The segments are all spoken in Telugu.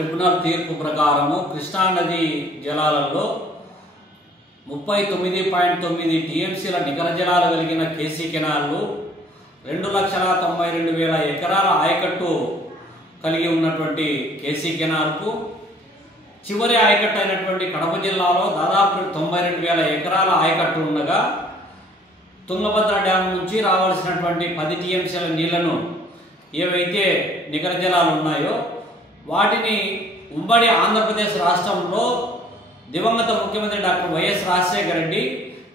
ట్రిబ్యునల్ తీర్పు ప్రకారము కృష్ణా నది జలాలలో 39.9 టీఎంసీల నికర జలాలు కలిగిన కేసీ కెనాల్లు 2,92,000 ఎకరాల ఆయకట్టు కలిగి ఉన్నటువంటి కేసీ కెనాల్కు చివరి ఆయకట్టు అయినటువంటి కడప జిల్లాలో దాదాపు 92,000 ఎకరాల ఆయకట్టు ఉండగా తుంగభద్ర డ్యాం నుంచి రావాల్సినటువంటి 10 టీఎంసీల నీళ్లను ఏవైతే నికర జలాలు ఉన్నాయో వాటిని ఉమ్మడి ఆంధ్రప్రదేశ్ రాష్ట్రంలో దివంగత ముఖ్యమంత్రి డాక్టర్ వైఎస్ రాజశేఖర రెడ్డి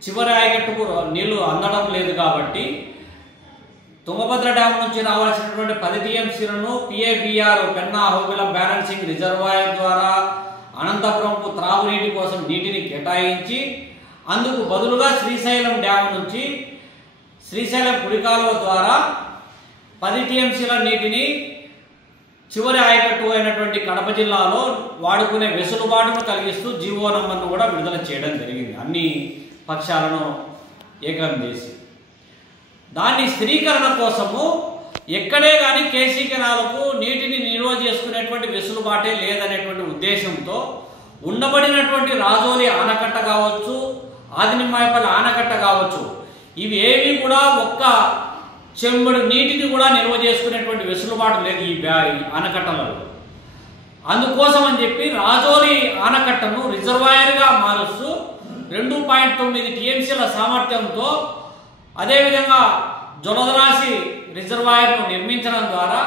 చివరి ఆయకట్టుకు నీళ్లు అందడం లేదు కాబట్టి తుంగభద్ర డ్యాం నుంచి రావాల్సినటువంటి 10 టీఎంసీలను PABR Penna Ahobilam balancing reservoir ద్వారా అనంతపురంకు త్రాగునీటి కోసం నీటిని కేటాయించి అందుకు బదులుగా శ్రీశైలం డ్యాం నుంచి శ్రీశైలం కుడికాలువ ద్వారా 10 టీఎంసీల నీటిని చివరి ఆయకట్టు అయినటువంటి కడప జిల్లాలో వాడుకునే వెసులుబాటును కలిగిస్తూ జీవో నంబర్ను కూడా విడుదల చేయడం జరిగింది అన్ని పక్షాలను ఏకం చేసి. దాన్ని స్థిరీకరణ కోసము ఎక్కడే కానీ కేసీ కెనాలకు నీటిని నిల్వ చేసుకునేటువంటి వెసులుబాటే లేదనేటువంటి ఉద్దేశంతో ఉండబడినటువంటి రాజోలి ఆనకట్ట కావచ్చు, ఆదినిమ్మాయపల్లి ఆనకట్ట కావచ్చు, ఇవి ఏవి కూడా ఒక్క చెంబడు నీటిని కూడా నిల్వ చేసుకునేటువంటి వెసులుబాటు లేదు ఈ ఆనకట్టలలో. అందుకోసం అని చెప్పి రాజోలి ఆనకట్టను రిజర్వాయర్గా మారుస్తూ 2.9 టీఎంసీల సామర్థ్యంతో అదేవిధంగా జొలదరాశి రిజర్వాయర్ను నిర్మించడం ద్వారా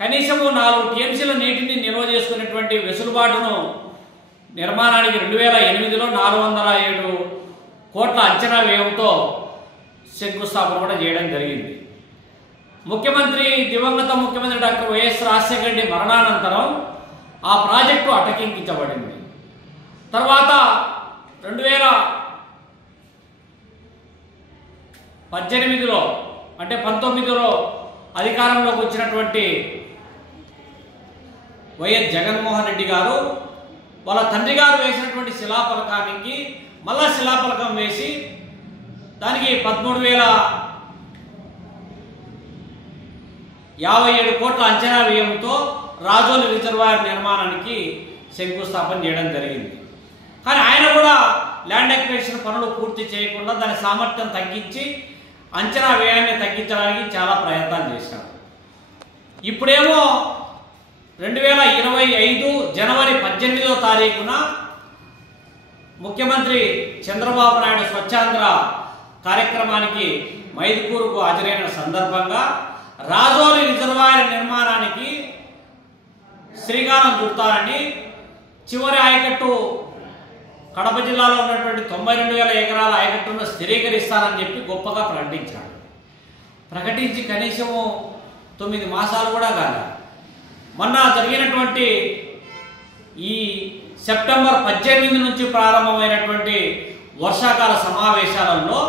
కనీసము 4 టీఎంసీల నీటిని నిల్వ చేసుకునేటువంటి వెసులుబాటును నిర్మాణానికి 2008లో 407 కోట్ల అంచనా వ్యయంతో శంకుస్థాపన కూడా చేయడం జరిగింది. దివంగత ముఖ్యమంత్రి డాక్టర్ వైఎస్ రాజశేఖర రెడ్డి మరణానంతరం ఆ ప్రాజెక్టు అటకెక్కించబడింది. తర్వాత 2018లో అంటే 19లో అధికారంలోకి వచ్చినటువంటి వైఎస్ జగన్మోహన్ రెడ్డి గారు వాళ్ళ తండ్రి గారు వేసినటువంటి శిలాఫలకానికి మళ్ళా శిలాఫలకం వేసి దానికి 13,057 కోట్ల అంచనా వ్యయంతో రాజోలి రిజర్వాయర్ నిర్మాణానికి శంకుస్థాపన చేయడం జరిగింది. కానీ ఆయన కూడా ల్యాండ్ అక్విజిషన్ పనులు పూర్తి చేయకుండా దాని సామర్థ్యం తగ్గించి అంచనా వ్యయాన్ని తగ్గించడానికి చాలా ప్రయత్నాలు చేశారు. ఇప్పుడేమో 2025 జనవరి 18వ తారీఖున ముఖ్యమంత్రి చంద్రబాబు నాయుడు స్వచ్ఛాంధ్ర కార్యక్రమానికి మైదుకూరుకు హాజరైన సందర్భంగా రాజోలి రిజర్వాయర్ నిర్మాణానికి శ్రీకారం చుడతారని చివరి ఆయకట్టు కడప జిల్లాలో ఉన్నటువంటి 92,000 ఎకరాల ఆయకట్టును స్థిరీకరిస్తారని చెప్పి గొప్పగా ప్రకటించాడు. ప్రకటించి కనీసము 9 మాసాలు కూడా కాదు. మొన్న జరిగినటువంటి ఈ సెప్టెంబర్ 18 నుంచి ప్రారంభమైనటువంటి వర్షాకాల సమావేశాలలో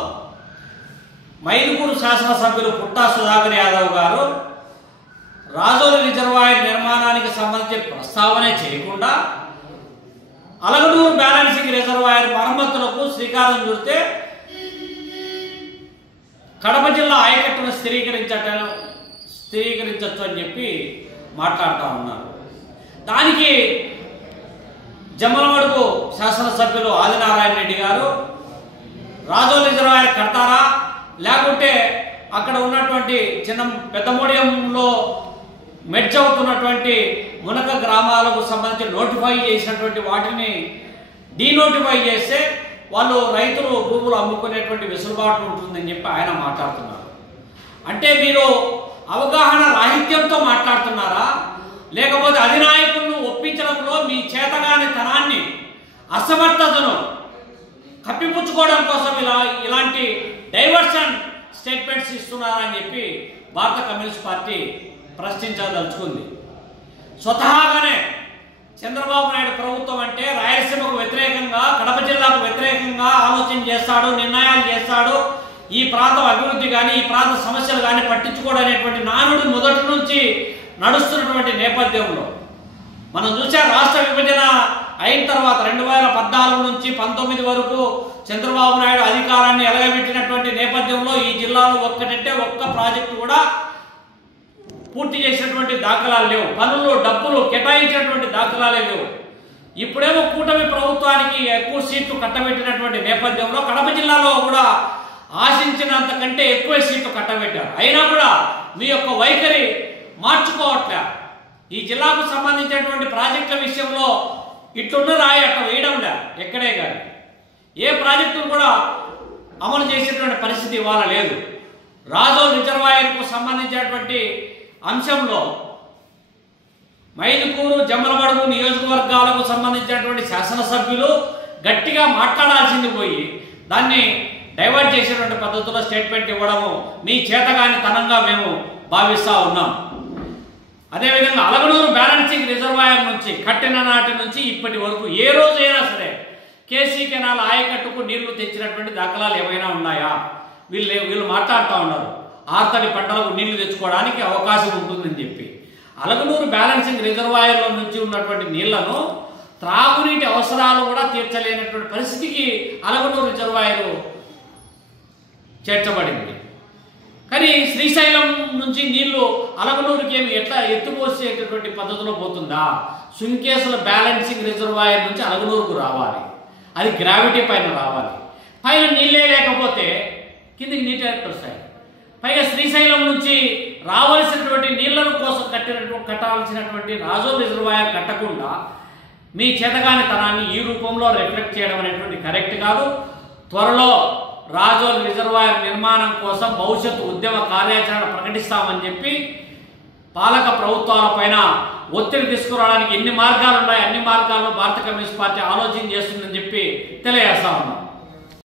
మైదుకూరు శాసనసభ్యులు పుట్టా సుధాకర్ యాదవ్ గారు రాజోలి రిజర్వాయర్ నిర్మాణానికి సంబంధించి ప్రస్తావనే చేయకుండా అలగడూరు బ్యాలెన్సింగ్ రిజర్వాయర్ మరమ్మతులకు శ్రీకారం చుడితే కడప జిల్లా ఆయకట్టును స్థిరీకరించవచ్చు అని చెప్పి మాట్లాడుతూ ఉన్నారు. దానికి జమ్మలమడుగు శాసనసభ్యులు ఆదినారాయణ రెడ్డి గారు రాజోలి రిజర్వాయర్ కడతారా లేకుంటే అక్కడ ఉన్నటువంటి పెద్దమూడియంలో మెర్జ్ అవుతున్నటువంటి మునక గ్రామాలకు సంబంధించి నోటిఫై చేసినటువంటి వాటిని డీనోటిఫై చేస్తే వాళ్ళు రైతులు భూములు అమ్ముకునేటువంటి వెసులుబాటు ఉంటుందని చెప్పి ఆయన మాట్లాడుతున్నారు. అంటే మీరు అవగాహన రాహిత్యంతో మాట్లాడుతున్నారా లేకపోతే అధినాయకులను ఒప్పించడంలో మీ చేతగాని తనాన్ని అసమర్థతను కప్పిపుచ్చుకోవడం కోసం ఇలాంటి డైవర్షన్ స్టేట్మెంట్స్ ఇస్తున్నారని చెప్పి భారత కమ్యూనిస్ట్ పార్టీ ప్రశ్నించదలుచుకుంది. స్వతహాగానే చంద్రబాబు నాయుడు ప్రభుత్వం అంటే రాయలసీమకు వ్యతిరేకంగా కడప జిల్లాకు వ్యతిరేకంగా ఆలోచన చేస్తాడు, నిర్ణయాలు చేస్తాడు, ఈ ప్రాంతం అభివృద్ధి కానీ ఈ ప్రాంత సమస్యలు కానీ పట్టించుకోవడం అనేటువంటి నానుడు మొదటి నుంచి నడుస్తున్నటువంటి నేపథ్యంలో మనం చూసే రాష్ట్ర విభజన అయిన తర్వాత 2014 నుంచి 19 వరకు చంద్రబాబు నాయుడు అధికారాన్ని ఎలగబెట్టినటువంటి నేపథ్యంలో ఈ జిల్లాలో ఒక్క ప్రాజెక్టు కూడా పూర్తి చేసినటువంటి దాఖలాలు లేవు, పనులు డబ్బులు కేటాయించినటువంటి దాఖలాలే లేవు. ఇప్పుడేమో కూటమి ప్రభుత్వానికి ఎక్కువ సీట్లు కట్టబెట్టినటువంటి నేపథ్యంలో కడప జిల్లాలో కూడా ఆశించినంత కంటే ఎక్కువ సీట్లు కట్టబెట్టారు. అయినా కూడా మీ యొక్క వైఖరి మార్చుకోవట్లే. ఈ జిల్లాకు సంబంధించినటువంటి ప్రాజెక్టుల విషయంలో ఇట్లున్న రాయి అట్లా వేయడం లే, ఎక్కడే కానీ ఏ ప్రాజెక్టును కూడా అమలు చేసేటువంటి పరిస్థితి ఇవాళ లేదు. రాజోల్ రిజర్వాయర్కు సంబంధించినటువంటి అంశంలో మైదుకూరు జమ్మలమడుగు నియోజకవర్గాలకు సంబంధించినటువంటి శాసనసభ్యులు గట్టిగా మాట్లాడాల్సింది పోయి దాన్ని డైవర్ట్ చేసేటువంటి పద్ధతిలో స్టేట్మెంట్ ఇవ్వడము మీ చేతగాని తనంగా మేము భావిస్తూ ఉన్నాం. అదేవిధంగా అలగనూరు బ్యాలెన్సింగ్ రిజర్వాయర్ నుంచి కట్టిన నాటి నుంచి ఇప్పటి వరకు ఏ రోజైనా సరే కేసీ కెనాల్ ఆయకట్టుకు నీళ్లు తెచ్చినటువంటి దాఖలాలు ఏమైనా ఉన్నాయా? వీళ్ళు మాట్లాడుతూ ఉన్నారు ఆర్తడి పంటలకు నీళ్లు తెచ్చుకోవడానికి అవకాశం ఉంటుందని చెప్పి. అలగనూరు బ్యాలెన్సింగ్ రిజర్వాయర్లో నుంచి ఉన్నటువంటి నీళ్లను త్రాగునీటి అవసరాలు కూడా తీర్చలేనటువంటి పరిస్థితికి అలగనూరు రిజర్వాయరు చేర్చబడింది. కానీ శ్రీశైలం నుంచి నీళ్లు అలగనూరుకి ఏమి ఎట్లా ఎత్తుపోసేటటువంటి పద్ధతిలో పోతుందా? సుంకేసుల బ్యాలెన్సింగ్ రిజర్వాయర్ నుంచి అలగనూరుకు రావాలి, అది గ్రావిటీ పైన రావాలి. పైన నీళ్ళే లేకపోతే కిందికి నీళ్ళు ఎట్లా వస్తాయి? పైగా శ్రీశైలం నుంచి రావాల్సినటువంటి నీళ్లను కోసం కట్టాల్సినటువంటి రాజోల్ రిజర్వాయర్ కట్టకుండా మీ చేతగాని తనాన్ని ఈ రూపంలో రిఫ్లెక్ట్ చేయడం అనేటువంటి కరెక్ట్ కాదు. త్వరలో రాజోల్ రిజర్వాయర్ నిర్మాణం కోసం భవిష్యత్తు ఉద్యమ కార్యాచరణ ప్రకటిస్తామని చెప్పి పాలక ప్రభుత్వాల పైన ఒత్తిడి తీసుకురావడానికి ఎన్ని మార్గాలు ఉన్నాయో అన్ని మార్గాల్లో భారత కమ్యూనిస్ట్ పార్టీ ఆలోచన చేస్తుందని చెప్పి తెలియజేస్తా ఉన్నాం.